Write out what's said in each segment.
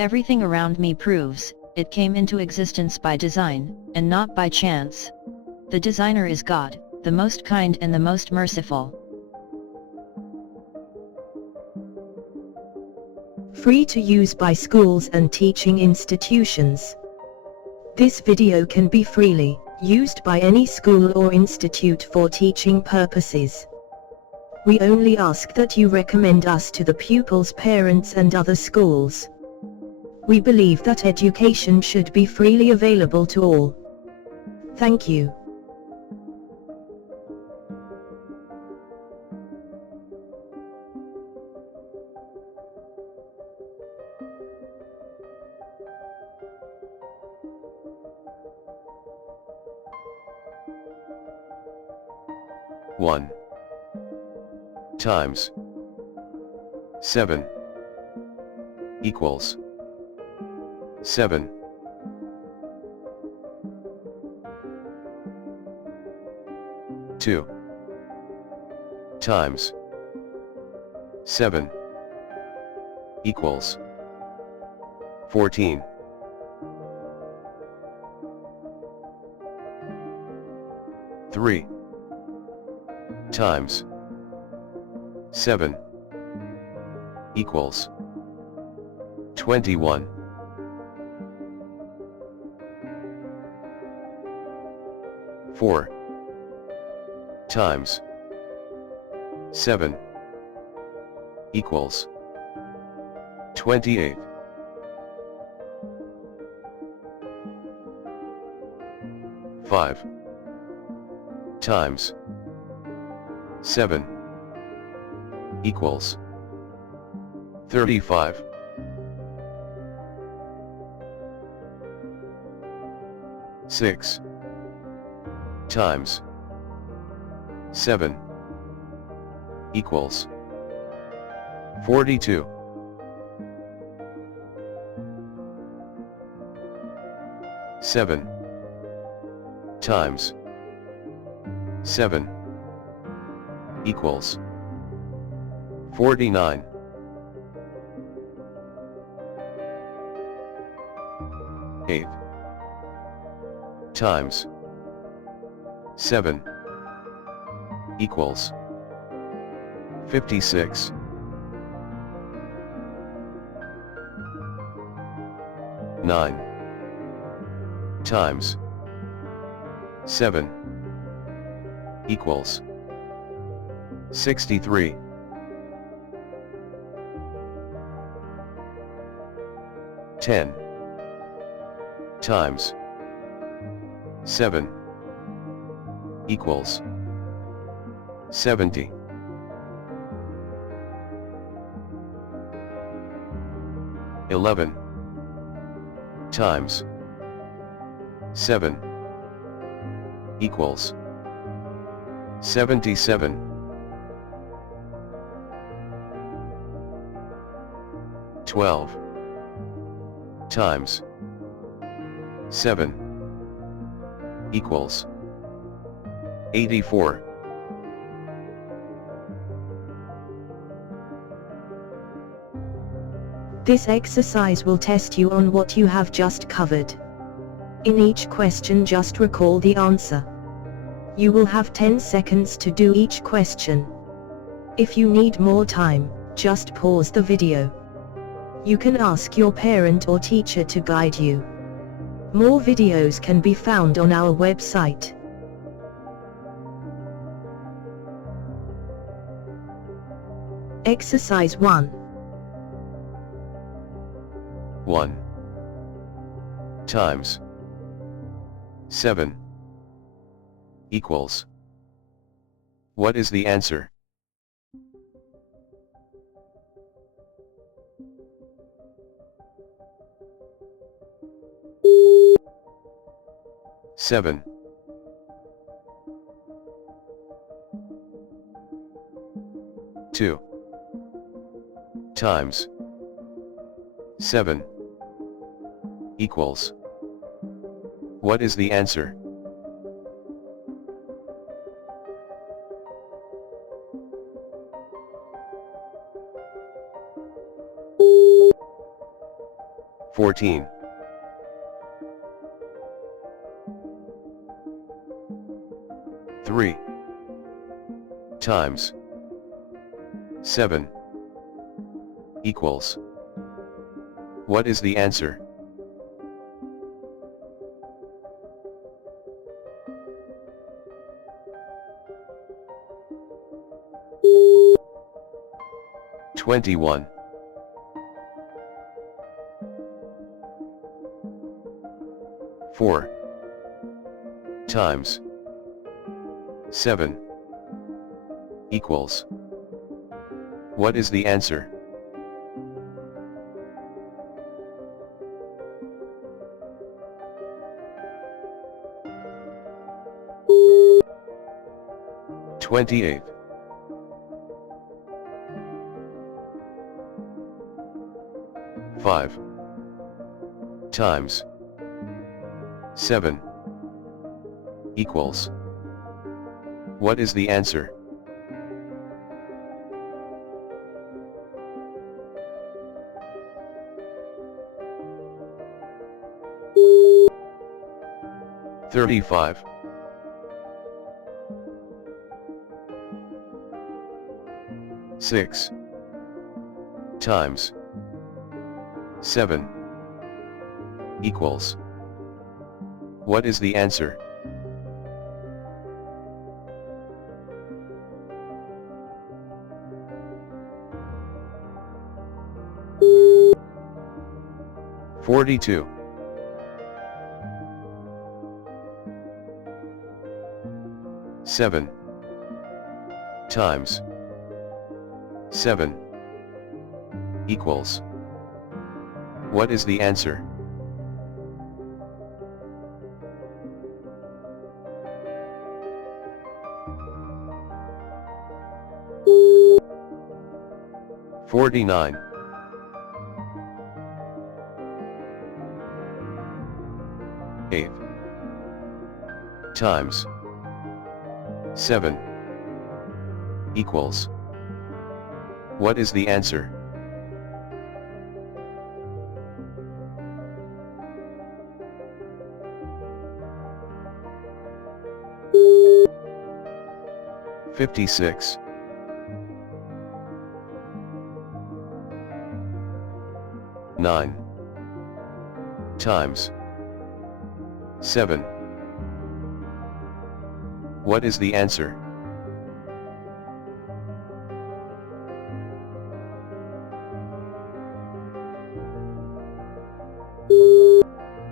Everything around me proves, it came into existence by design, and not by chance. The designer is God, the most kind and the most merciful. Free to use by schools and teaching institutions. This video can be freely used by any school or institute for teaching purposes. We only ask that you recommend us to the pupils' parents and other schools. We believe that education should be freely available to all. Thank you. One times 7 equals 7. 2 times 7 equals 14. 3 times 7 equals 21. 4 times 7 equals 28. 5 times 7 equals 35. 6 times 7 equals 42. 7 times 7 equals 49. 8 times 7 equals 56. 9 times 7 equals 63. 10 times 7 equals 70. 11 times 7 equals 77. 12 times 7 equals 84. 'This exercise will test you on what you have just covered. In each question, just recall the answer. You will have 10 seconds to do each question. If you need more time, just pause the video. You can ask your parent or teacher to guide you. More videos can be found on our website. Exercise 1. 1 times 7 equals. What is the answer? Seven two times 7 equals. What is the answer? 14. 3 times 7 equals. What is the answer? (21) 4 times 7 equals. What is the answer? (28) 5 times 7 equals. What is the answer? (35) 6 times 7 equals. What is the answer? (42) 7 times 7 equals. What is the answer? (49) 8 times 7 equals. What is the answer? (56) 9 times 7. What is the answer?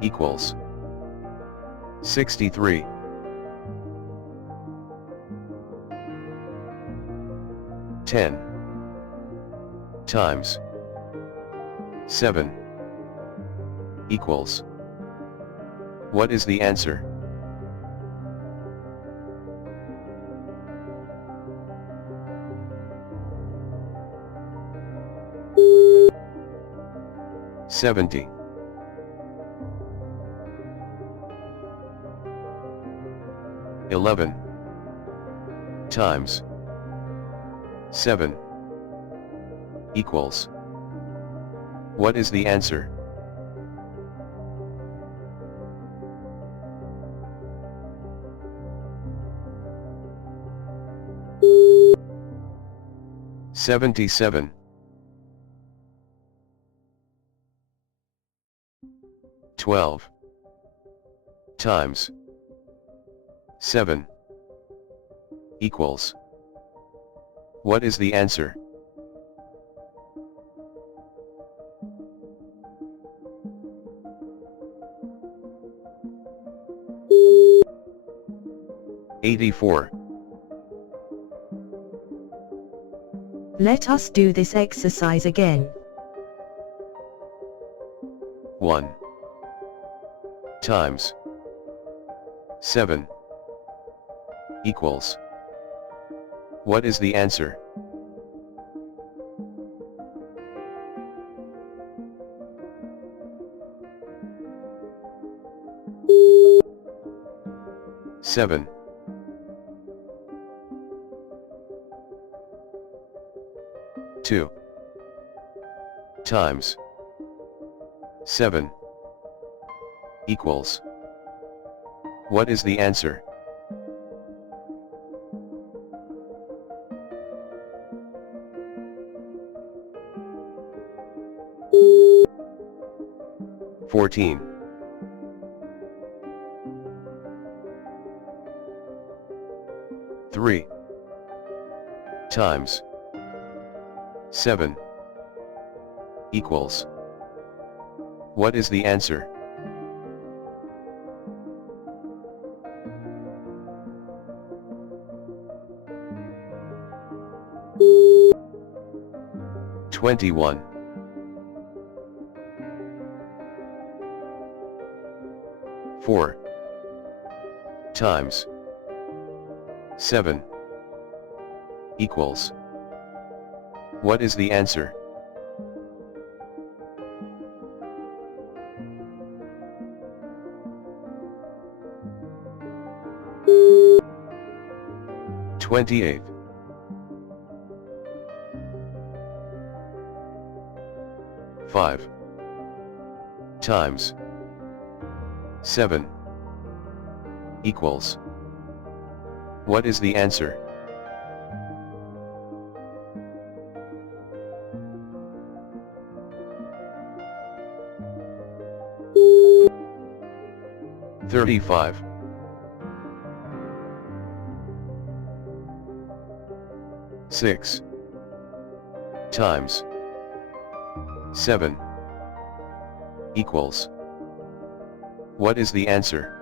Equals 63. (10 times 7 equals. What is the answer? (70) 11 times 7 equals. What is the answer? (77) 12 times 7 equals. What is the answer? (84) Let us do this exercise again. 1 times 7 equals. What is the answer? (7) 2 times 7 equals. What is the answer? $14. 3 times 7 equals. What is the answer? $21. 4 times 7 equals. What is the answer? $28. 5 times 7 equals. What is the answer? $35. 6 times 7 equals. What is the answer?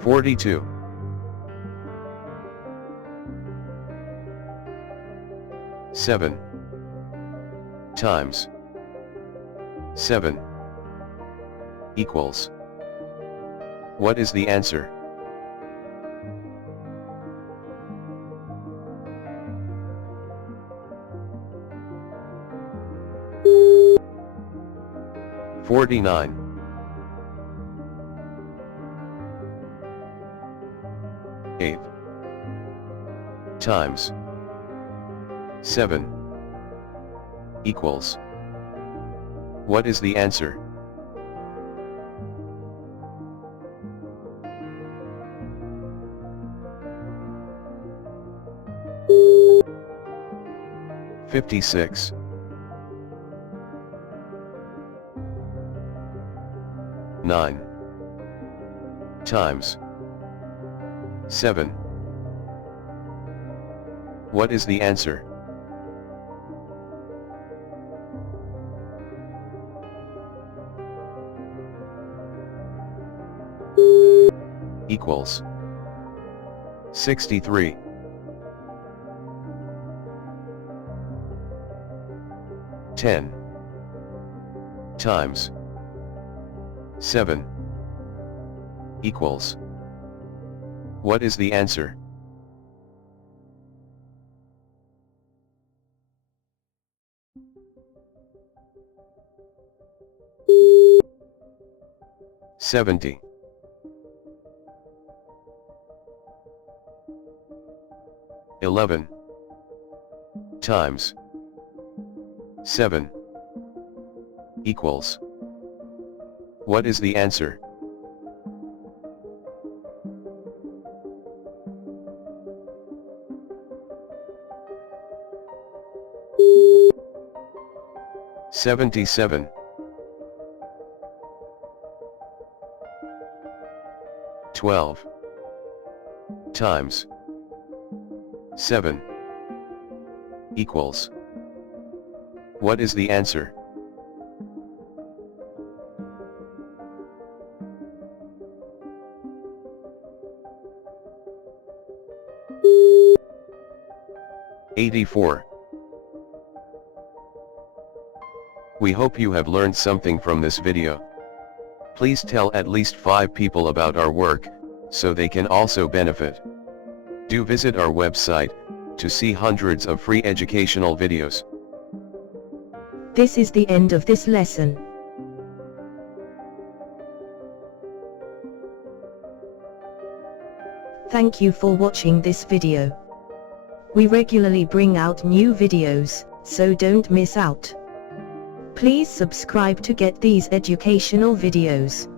$42. 7 times 7 equals. What is the answer? $49. 8 times 7 equals. What is the answer? $56. 9 times 7. What is the answer? Equals. 63. 10 times 7 equals. What is the answer? $70. 11 times 7 equals. What is the answer? $77. 12 times 7 equals. What is the answer? $84. We hope you have learned something from this video. Please tell at least 5 people about our work, so they can also benefit. Do visit our website, to see hundreds of free educational videos. This is the end of this lesson. Thank you for watching this video. We regularly bring out new videos, so don't miss out. Please subscribe to get these educational videos.